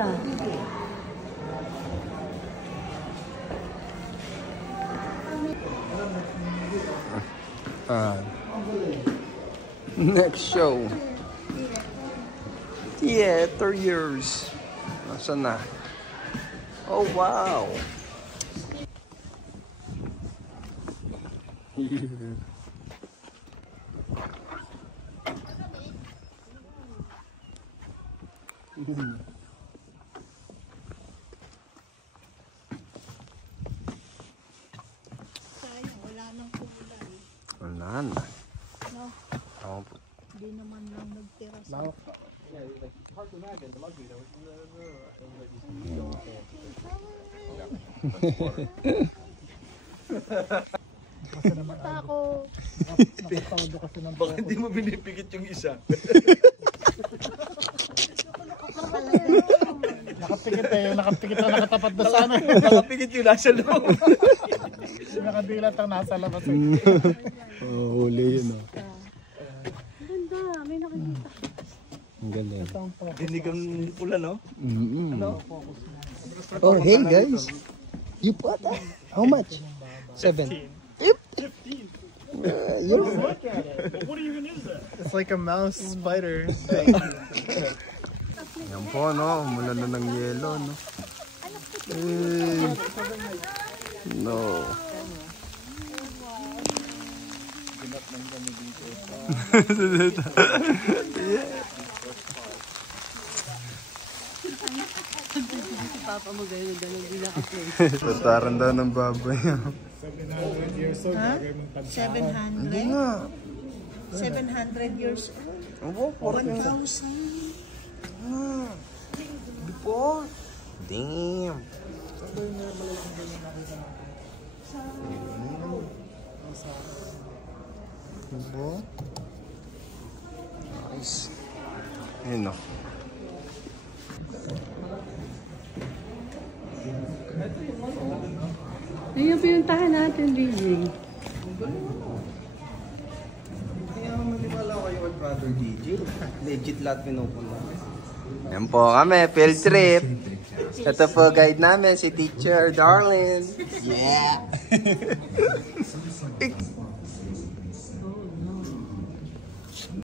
ganda. Next show. Theater years. Nasaan na? Oh, wow. Wala na. No. Oh. Hindi naman lang nagtira sa... Basta ako. Baka hindi mo binipikit yung isa. Nakapikit eh, nakapikit na nakatapat na sana. Nakapikit yung nasa loob. Nakadilat ang nasa labas. Oh, huli yun, oh. Ganda, may nakikita. Ang ganda. Dinig ang pula, no? Ano? Oh, hey guys. You bought that? How much? 7. 15. What even is that? It's like a mouse spider. Yan po, no? Mula na ng yelo, no? Eh, no. Papa mo gano'n, gano'n din naka-play. Tataran daw ng baboy. 700 years old. Ha? 700? Hindi nga. 700 years old? 1,000? Hindi po. Damn. Diba? Nice. Ayun, no? Ayun po yung tahan natin, DJ. Kaya maniwala ko yung brother DJ. Legit lahat pinupuno. Yan po kami, field trip. Ito po guide namin, si Teacher Darlene. Yeah!